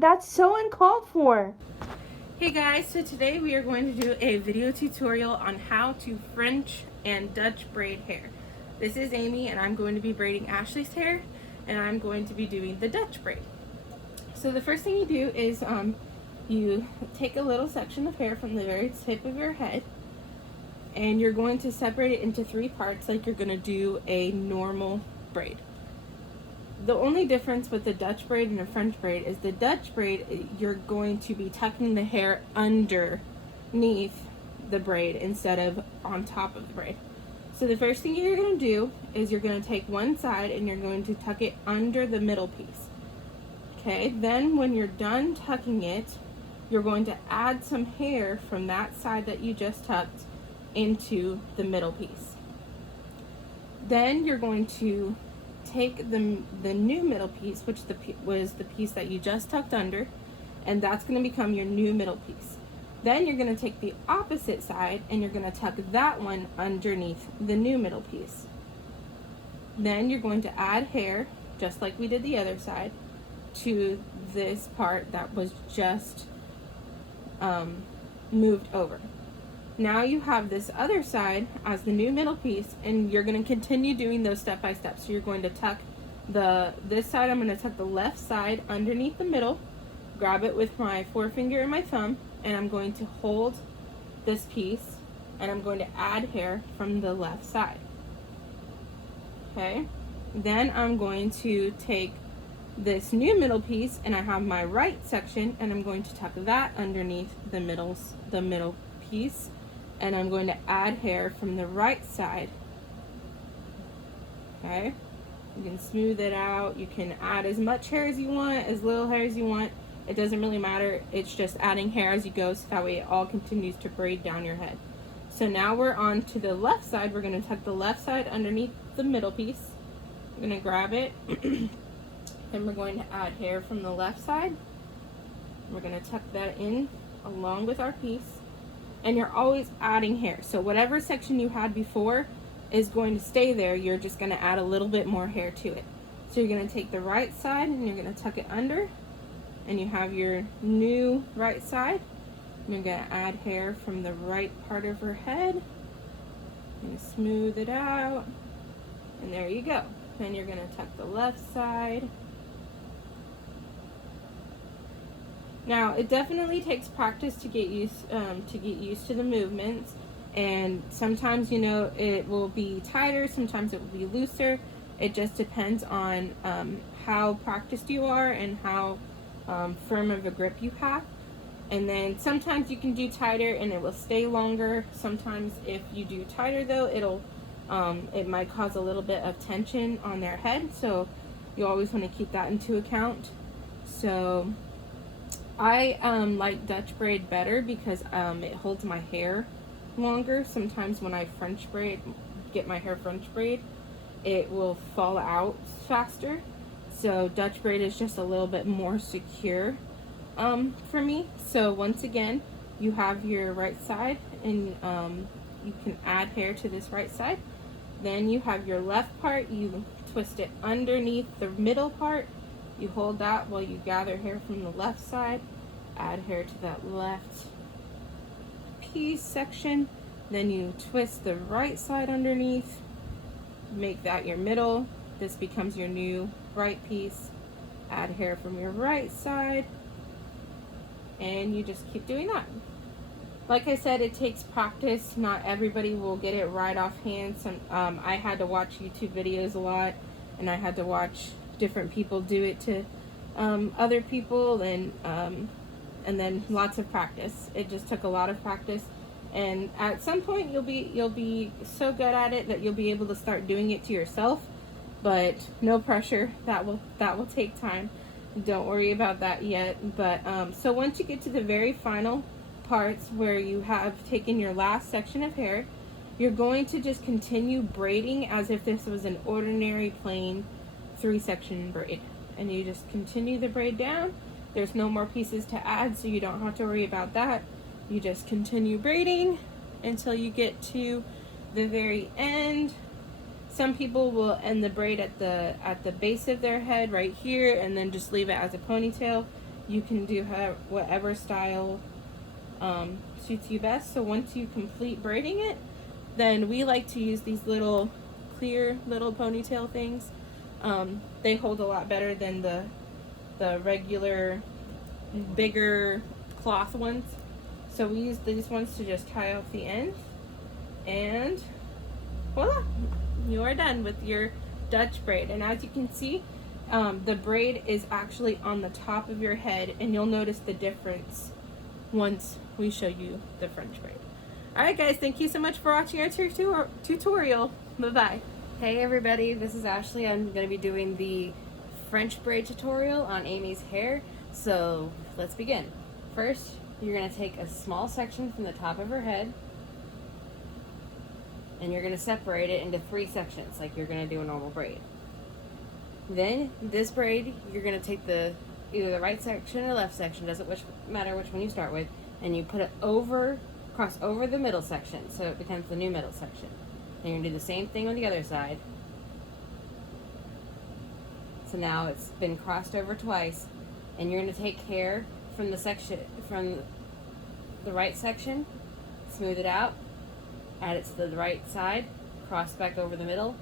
That's so uncalled for. Hey guys, so today we are going to do a video tutorial on how to French and Dutch braid hair. This is Amy and I'm going to be braiding Ashley's hair and I'm going to be doing the Dutch braid. So the first thing you do is you take a little section of hair from the very tip of your head and you're going to separate it into 3 parts like you're going to do a normal braid. The only difference with the Dutch braid and a French braid is the Dutch braid, you're going to be tucking the hair underneath the braid instead of on top of the braid. So the first thing you're going to do is you're going to take one side and you're going to tuck it under the middle piece. Okay, then when you're done tucking it, you're going to add some hair from that side that you just tucked into the middle piece. Then you're going to take the new middle piece, which was the piece that you just tucked under, and that's going to become your new middle piece. Then you're going to take the opposite side and you're going to tuck that one underneath the new middle piece. Then you're going to add hair, just like we did the other side, to this part that was just moved over. Now you have this other side as the new middle piece, and you're going to continue doing those step by step. So you're going to tuck this side, I'm going to tuck the left side underneath the middle, grab it with my forefinger and my thumb, and I'm going to hold this piece, and I'm going to add hair from the left side. Okay, then I'm going to take this new middle piece, and I have my right section, and I'm going to tuck that underneath the middle piece, and I'm going to add hair from the right side. Okay, you can smooth it out, you can add as much hair as you want, as little hair as you want, it doesn't really matter, it's just adding hair as you go so that way it all continues to braid down your head. So now we're on to the left side. We're going to tuck the left side underneath the middle piece. I'm going to grab it and we're going to add hair from the left side. We're going to tuck that in along with our piece, and you're always adding hair. So whatever section you had before is going to stay there, you're just going to add a little bit more hair to it. So you're going to take the right side and you're going to tuck it under, and you have your new right side. You're going to add hair from the right part of her head and smooth it out, and there you go. Then you're going to tuck the left side. Now it definitely takes practice to get used to the movements, and sometimes it will be tighter, sometimes it will be looser. It just depends on how practiced you are and how firm of a grip you have. And then sometimes you can do tighter and it will stay longer. Sometimes if you do tighter though, it might cause a little bit of tension on their head, so you always want to keep that into account. So I like Dutch braid better because it holds my hair longer. Sometimes when I get my hair French braid, it will fall out faster. So Dutch braid is just a little bit more secure for me. So once again, you have your right side, and you can add hair to this right side. Then you have your left part, you twist it underneath the middle part, you hold that while you gather hair from the left side, add hair to that left piece section, then you twist the right side underneath, make that your middle, this becomes your new right piece, add hair from your right side, and you just keep doing that. Like I said, it takes practice. Not everybody will get it right offhand. I had to watch YouTube videos a lot, and I had to watch different people do it to other people, and then lots of practice. It just took a lot of practice, and at some point you'll be so good at it that you'll be able to start doing it to yourself. But no pressure. That will take time. Don't worry about that yet. But so once you get to the very final parts where you have taken your last section of hair, you're going to just continue braiding as if this was an ordinary plain 3-section braid, and you just continue the braid down. There's no more pieces to add, so you don't have to worry about that. You just continue braiding until you get to the very end. Some people will end the braid at the base of their head right here and then just leave it as a ponytail. You can do whatever style suits you best. So once you complete braiding it, then we like to use these little clear little ponytail things. They hold a lot better than the regular bigger cloth ones. So we use these ones to just tie off the end, and voila, you are done with your Dutch braid. And as you can see, the braid is actually on the top of your head, and you'll notice the difference once we show you the French braid. Alright guys, thank you so much for watching our tutorial. Bye-bye. Hey everybody, this is Ashley. I'm going to be doing the French braid tutorial on Amy's hair. So let's begin. First, you're going to take a small section from the top of her head, and you're going to separate it into 3 sections like you're going to do a normal braid. Then this braid, you're going to take either the right section or left section, doesn't matter which one you start with, and you put it cross over the middle section so it becomes the new middle section. And you're going to do the same thing on the other side. So now it's been crossed over twice, and you're going to take hair from the right section, smooth it out, add it to the right side, cross back over the middle.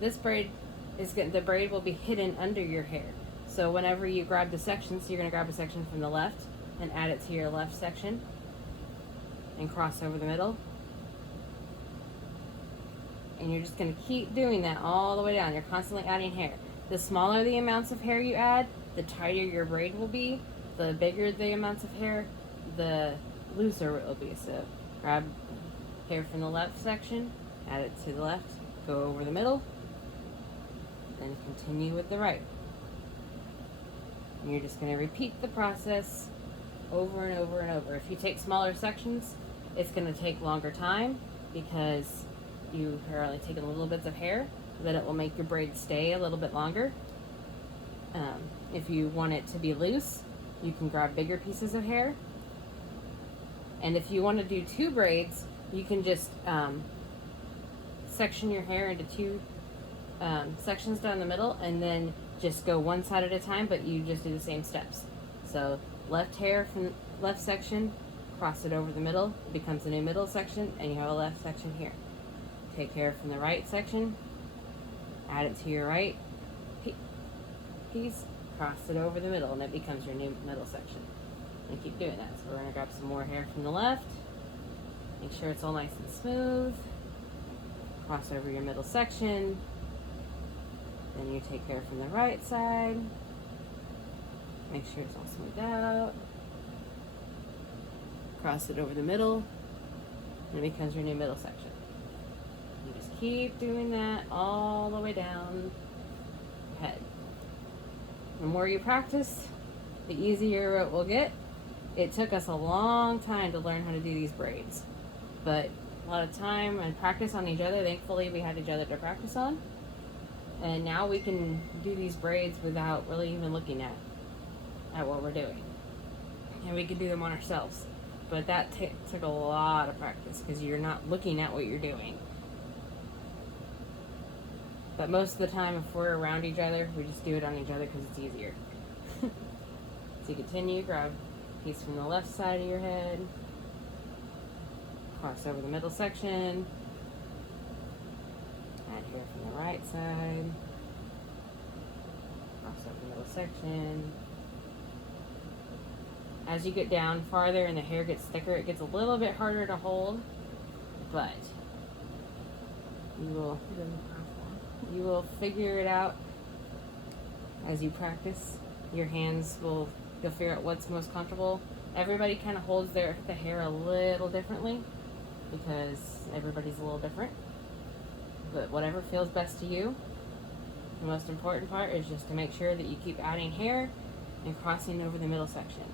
This braid the braid will be hidden under your hair. So whenever you grab the sections, you're going to grab a section from the left and add it to your left section and cross over the middle. And you're just going to keep doing that all the way down. You're constantly adding hair. The smaller the amounts of hair you add, the tighter your braid will be. The bigger the amounts of hair, the looser it will be. So grab hair from the left section, add it to the left, go over the middle, then continue with the right. And you're just going to repeat the process over and over and over. If you take smaller sections, it's going to take longer time because you are only taking little bits of hair, then it will make your braid stay a little bit longer. If you want it to be loose, you can grab bigger pieces of hair. And if you want to do 2 braids, you can just section your hair into 2 sections down the middle, and then just go one side at a time, but you just do the same steps. So left hair from left section, cross it over the middle, it becomes a new middle section, and you have a left section here. Take hair from the right section, add it to your right piece, cross it over the middle, and it becomes your new middle section. And keep doing that. So we're going to grab some more hair from the left, make sure it's all nice and smooth, cross over your middle section, then you take hair from the right side, make sure it's all smoothed out, cross it over the middle, and it becomes your new middle section. You just keep doing that all the way down your head. The more you practice, the easier it will get. It took us a long time to learn how to do these braids, but a lot of time and practice on each other. Thankfully, we had each other to practice on, and now we can do these braids without really even looking at what we're doing, and we can do them on ourselves. But that took a lot of practice because you're not looking at what you're doing. But most of the time, if we're around each other, we just do it on each other because it's easier. So you continue, grab a piece from the left side of your head, cross over the middle section, add hair from the right side, cross over the middle section. As you get down farther and the hair gets thicker, it gets a little bit harder to hold, but you will figure it out as you practice. Your hands you'll figure out what's most comfortable. Everybody kind of holds the hair a little differently because everybody's a little different, but whatever feels best to you. The most important part is just to make sure that you keep adding hair and crossing over the middle section,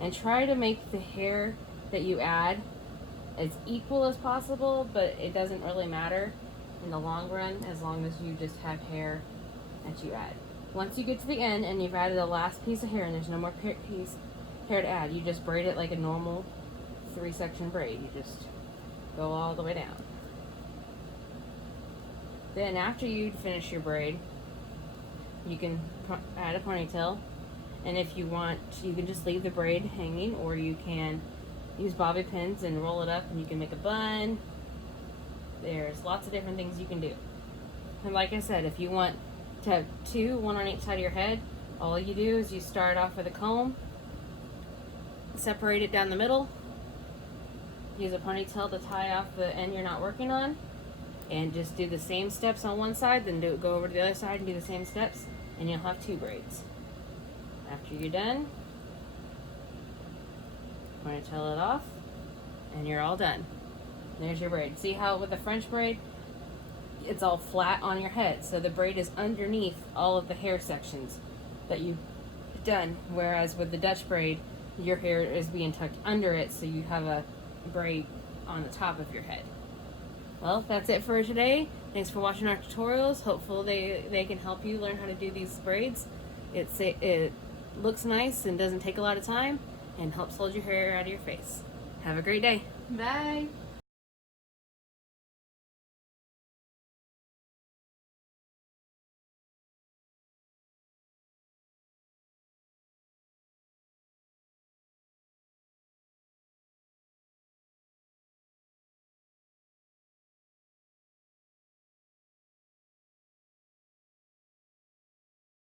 and try to make the hair that you add as equal as possible, but it doesn't really matter in the long run as long as you just have hair that you add. Once you get to the end and you've added the last piece of hair and there's no more hair to add, you just braid it like a normal 3-section braid. You just go all the way down. Then after you finish your braid, you can add a ponytail, And if you want, you can just leave the braid hanging, or you can use bobby pins and roll it up and you can make a bun. There's lots of different things you can do. And like I said, if you want to have two, one on each side of your head, all you do is you start off with a comb, separate it down the middle, use a ponytail to tie off the end you're not working on, and just do the same steps on one side, then go over to the other side and do the same steps, and you'll have two braids. After you're done, ponytail it off, and you're all done. There's your braid. See how with the French braid, it's all flat on your head, so the braid is underneath all of the hair sections that you've done, whereas with the Dutch braid, your hair is being tucked under it, so you have a braid on the top of your head. Well, that's it for today. Thanks for watching our tutorials. Hopefully they can help you learn how to do these braids. It looks nice and doesn't take a lot of time and helps hold your hair out of your face. Have a great day. Bye.